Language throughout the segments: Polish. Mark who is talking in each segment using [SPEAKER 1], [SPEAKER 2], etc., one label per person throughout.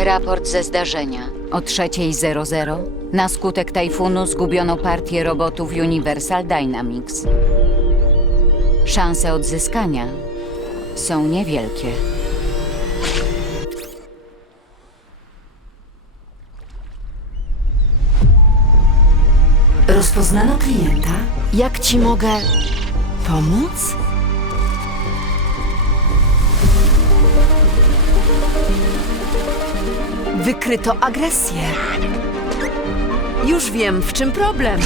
[SPEAKER 1] Raport ze zdarzenia. O 3:00 na skutek tajfunu zgubiono partię robotów Universal Dynamics. Szanse odzyskania są niewielkie.
[SPEAKER 2] Rozpoznano klienta. Jak ci mogę pomóc? Wykryto agresję. Już wiem, w czym problem.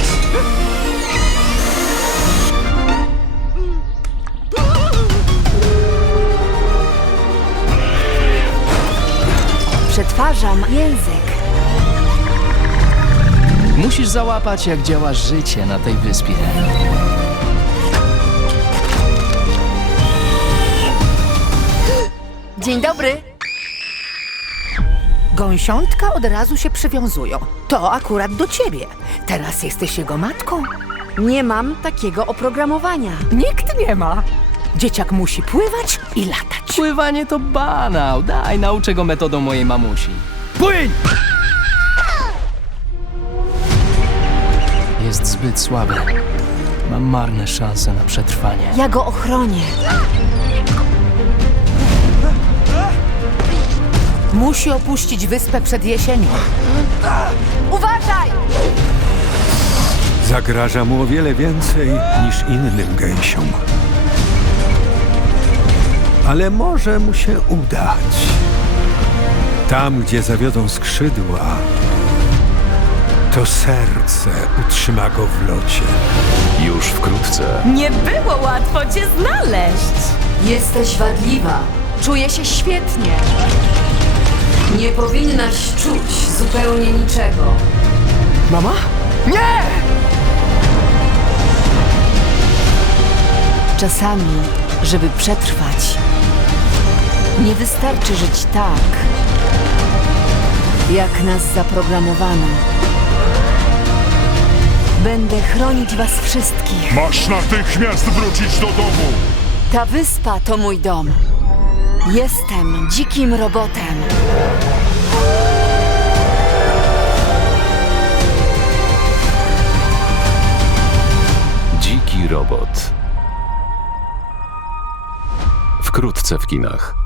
[SPEAKER 2] Przetwarzam język.
[SPEAKER 3] Musisz załapać, jak działa życie na tej wyspie.
[SPEAKER 2] Dzień dobry.
[SPEAKER 4] Gąsiątka od razu się przywiązują. To akurat do ciebie. Teraz jesteś jego matką.
[SPEAKER 2] Nie mam takiego oprogramowania.
[SPEAKER 4] Nikt nie ma. Dzieciak musi pływać i latać.
[SPEAKER 3] Pływanie to banał. Daj, nauczę go metodą mojej mamusi. Płyń! Jest zbyt słaby. Mam marne szanse na przetrwanie.
[SPEAKER 2] Ja go ochronię.
[SPEAKER 4] Musi opuścić wyspę przed jesienią.
[SPEAKER 2] Uważaj!
[SPEAKER 5] Zagraża mu o wiele więcej niż innym gęsiom. Ale może mu się udać. Tam, gdzie zawiodą skrzydła, to serce utrzyma go w locie.
[SPEAKER 6] Już wkrótce.
[SPEAKER 2] Nie było łatwo cię znaleźć. Jesteś wadliwa. Czuję się świetnie. Nie powinnaś czuć zupełnie niczego.
[SPEAKER 4] Mama? Nie!
[SPEAKER 2] Czasami, żeby przetrwać, nie wystarczy żyć tak, jak nas zaprogramowano. Będę chronić was wszystkich.
[SPEAKER 6] Masz natychmiast wrócić do domu!
[SPEAKER 2] Ta wyspa to mój dom. Jestem dzikim robotem.
[SPEAKER 6] Dziki robot. Wkrótce w kinach.